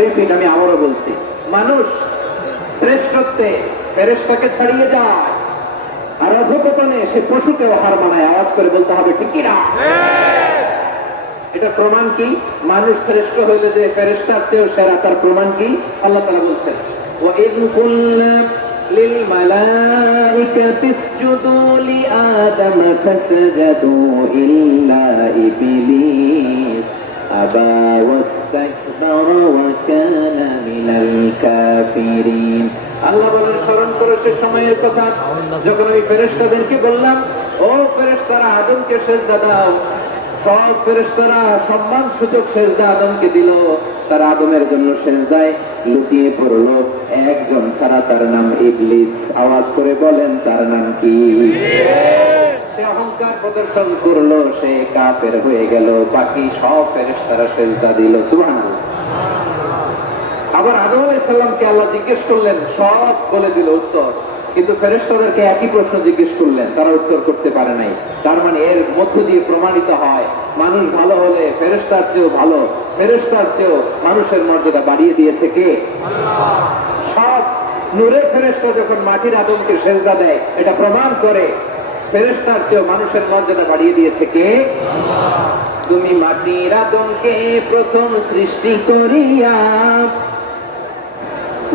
Repeat আমি আবারও বলছি মানুষ শ্রেষ্ঠত্বে ফেরেশতাকে ছাড়িয়ে যায় আর অধপতনে সে পশুকেও হার মানায় আওয়াজ করে বলতে হবে ঠিক কিনা এটা প্রমাণ কি মানুষ শ্রেষ্ঠ হইলে যে ফেরেশতার চেয়েও সেরা তার প্রমাণ কি আল্লাহ তাআলা বলছেন وَإِذْ قُلْنَا لِلْمَلَائِكَةِ اسْجُدُوا لِآدَمَ فَسَجَدُوا إِلَّا إِبْلِيسَ أبى واستكبر আল্লাহ বলেন, স্মরণ করো সে সময়ের কথা। যখন ওই ফেরেশতাদেরকে বললাম, ও ফেরেশতারা, আদমকে সেজদা দাও। সব ফেরেশতারা সম্মান সূচক আদমকে দিল। তার আদমের জন্য একজন ছাড়া তার নাম ইবলিস। আওয়াজ করে বলেন, তার নাম কি? সে অহংকার প্রদর্শন করল, সে কাফের হয়ে গেল। বাকি সব ফেরেশতারা সেজদা দিল। সুবহানাল্লাহ। আবার আদম আলাইসাল্লামকে আল্লাহ জিজ্ঞেস করলেন, সব বলে দিল উত্তর। কিন্তু ফেরেশতাদেরকে একই প্রশ্ন জিজ্ঞেস করলেন, তারা উত্তর করতে পারে নাই। তার মানে এর মধ্য দিয়ে প্রমাণিত হয়, মানুষ ভালো হলে ফেরেশতার চেয়েও ভালো, ফেরেশতার চেয়েও মানুষের মর্যাদা বাড়িয়ে দিয়েছে কে? সব নূরের ফেরেশতা যখন মাটির আদমকে সেজদা দেয়, এটা প্রমাণ করে, ফেরেশতার চেয়েও মানুষের মর্যাদা বাড়িয়ে দিয়েছে কে? তুমি মাটির আদমকে প্রথম সৃষ্টি করিয়া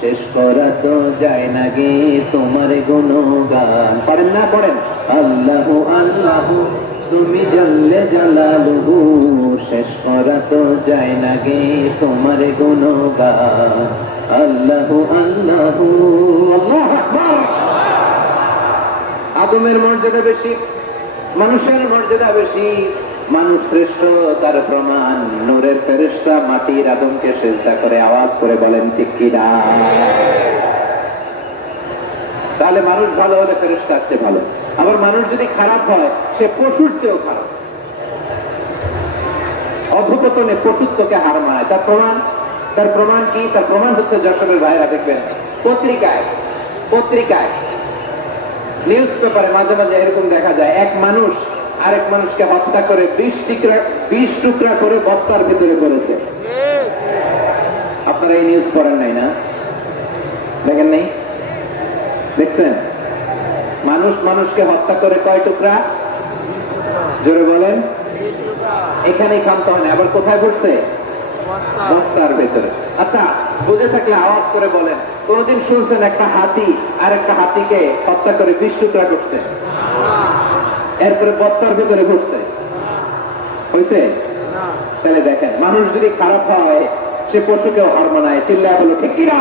শেষ করা তো যায় না গে তোমার গুণগান। পড়েন না, পড়েন। আল্লাহু আল্লাহু, তুমি জানলে জালালুহু। শেষ করা তো যায় না গে তোমার গুণগান। আল্লাহু আল্লাহু আল্লাহু আদমের মর্যাদা বেশি, মানুষের মর্যাদা বেশি। মানুষ শ্রেষ্ঠ তার প্রমাণ। নূরের ফেরেশতা মাটির আদমকে সেজদা করে আওয়াজ করে বলেন, ঠিক কিনা তাহলে মানুষ ভালো হলে ফেরেশতার চেয়ে ভালো। আবার মানুষ যদি খারাপ হয়, সে পশুর চেয়েও খারাপ। অধপতনে পশুত্বকে হার মানায়। তার প্রমাণ তার প্রমাণ কি? তার প্রমাণ হচ্ছে যশোরের ভাইরা দেখবেন, পত্রিকায় পত্রিকায়। নিউজ পেপারে মাঝে মাঝে এরকম দেখা যায়, এক মানুষ আরেক মানুষকে হত্যা করে বিশ টুকরা বিশ টুকরা করে বস্তার ভিতরে করেছে। আপনারা এই নিউজ পড়েন নাই না? দেখেন নাই? দেখছেন? মানুষ মানুষকে হত্যা করে কয় টুকরা? জোরে বলেন। এখানেই ক্ষান্ত হয় না আবার কোথায় পড়ছে? বস্তার ভেতরে। আচ্ছা বুঝে থাকলে আওয়াজ করে বলেন। কোনদিন শুনছেন একটা হাতি আর একটা হাতিকে হত্যা করে বিশ টুকরা করছে? এরপরে বস্তার ভেতরে ঘুরছে। হয়েছে তাহলে দেখেন, মানুষ যদি খারাপ হয়, সে পশুকেও হার মানায়, চিল্লায় বলো ঠিক। কিনা